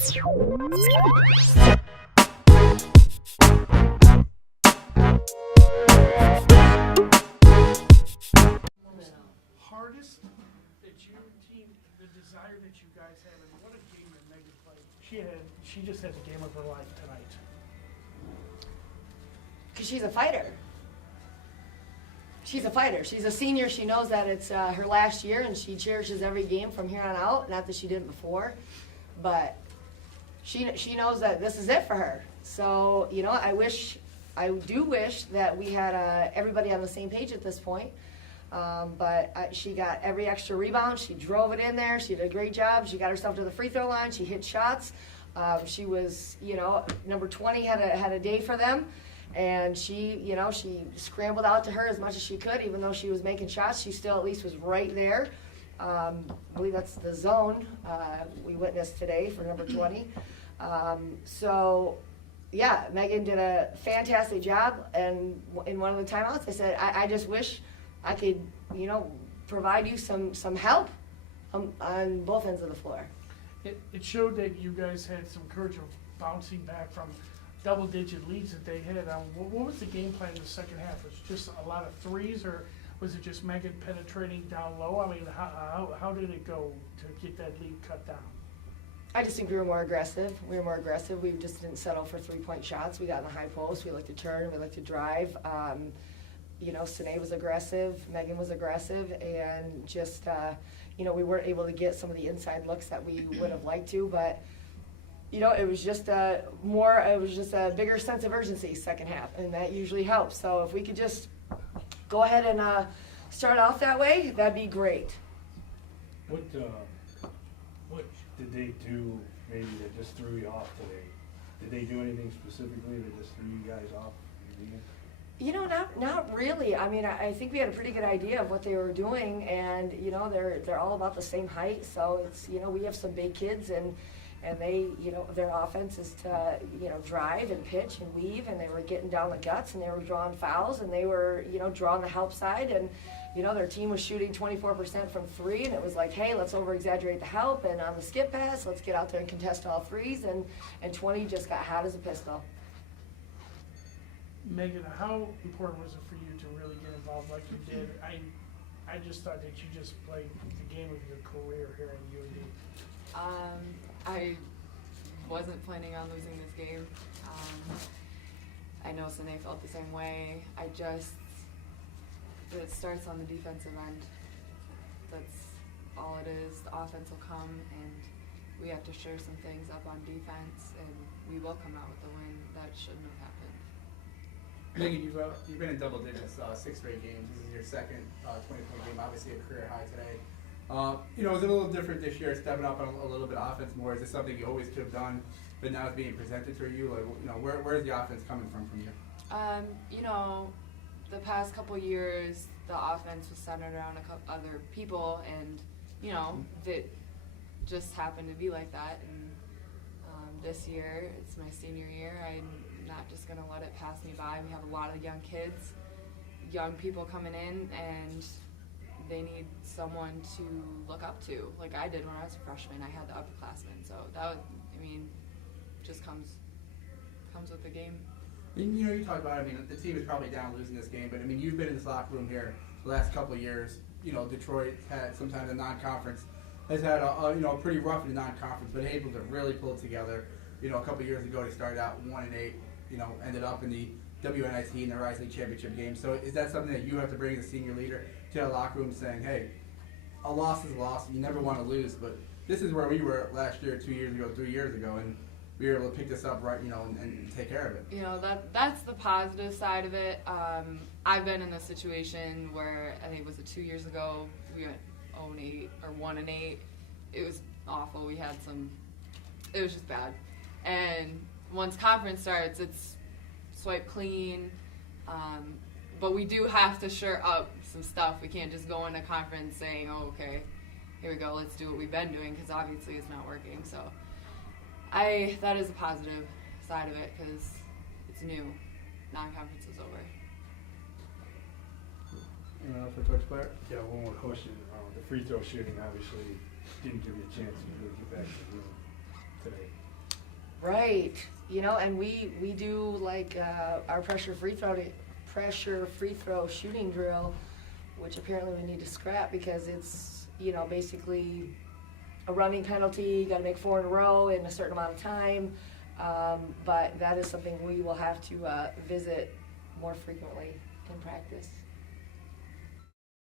Hardest that your team, the desire that you guys have, and what a game that Megan played. She just had the game of her life tonight. Because she's a fighter. She's a fighter. She's a senior. She knows that it's her last year, and she cherishes every game from here on out. Not that she didn't before, but she knows that this is it for her. So, you know, I do wish that we had everybody on the same page at this point. But she got every extra rebound. She drove it in there. She did a great job. She got herself to the free throw line. She hit shots. She was, you know, number 20 had a day for them. And she, you know, she scrambled out to her as much as she could, even though she was making shots. She still at least was right there. I believe that's the zone we witnessed today for number 20. So, yeah, Megan did a fantastic job. And in one of the timeouts, I said, I just wish I could, you know, provide you some help on both ends of the floor. It showed that you guys had some courage of bouncing back from double-digit leads that they had. What was the game plan in the second half? Was it just a lot of threes, or was it just Megan penetrating down low? I mean, how did it go to get that lead cut down? I just think we were more aggressive. We just didn't settle for three-point shots. We got in the high post. We liked to turn. We liked to drive. You know, Sine was aggressive. Megan was aggressive. And just, you know, we weren't able to get some of the inside looks that we would have liked to. But, you know, it was just a bigger sense of urgency second half. And that usually helps. So if we could just go ahead and start off that way, that'd be great. What did they do maybe that just threw you off today? Did they do anything specifically that just threw you guys off? You know, not really. I mean, I think we had a pretty good idea of what they were doing, and you know, they're all about the same height. So it's, you know, we have some big kids, and they, you know, their offense is to, you know, drive and pitch and weave, and they were getting down the guts, and they were drawing fouls, and they were, you know, drawing the help side, and you know, their team was shooting 24% from three, and it was like, hey, let's over-exaggerate the help, and on the skip pass, let's get out there and contest all threes, and 20 just got hot as a pistol. Megan, how important was it for you to really get involved like you did? I just thought that you just played the game of your career here in UND. I wasn't planning on losing this game. I know Sine felt the same way. It starts on the defensive end. That's all it is. The offense will come, and we have to shore some things up on defense, and we will come out with the win. That shouldn't have happened. Megan, you've been in double digits 6 straight games. This is your second 20-point game, obviously a career high today. You know, it was a little different this year, stepping up on a little bit of offense more. Is this something you always could have done, but now it's being presented to you? Like, you know, where's the offense coming from you? You know, the past couple years, the offense was centered around a couple other people, and you know, that just happened to be like that. And this year, it's my senior year. I'm not just gonna let it pass me by. We have a lot of young kids, young people coming in, and they need someone to look up to, like I did when I was a freshman. I had the upperclassmen, so that was, I mean, just comes with the game. And, you know, you talk about it, I mean, the team is probably down losing this game, but I mean, you've been in this locker room here the last couple of years. You know, Detroit had sometimes a non-conference, has had a you know, pretty rough in the non-conference, but able to really pull it together. You know, a couple of years ago, they started out 1-8. You know, ended up in the WNIT in the Rise League Championship game. So is that something that you have to bring as a senior leader to the locker room, saying, hey, a loss is a loss. You never want to lose, but this is where we were last year, 2 years ago, 3 years ago, and we were able to pick this up right, you know, and take care of it. You know, that's the positive side of it. I've been in a situation where I think it was 2 years ago. We went 0-8 or 1-8. It was awful. We had it was just bad. And once conference starts, it's swipe clean. But we do have to shore up some stuff. We can't just go into conference saying, oh, okay, here we go, let's do what we've been doing, because obviously it's not working. So that is a positive side of it, because it's new. Non-conference is over. Anyone else for Coach Blair? Yeah, one more question. The free throw shooting obviously didn't give you a chance to really get back to the room today. Right, you know, and we do like our pressure free throw shooting drill, which apparently we need to scrap because it's, you know, basically a running penalty. You got to make 4 in a row in a certain amount of time. But that is something we will have to visit more frequently in practice.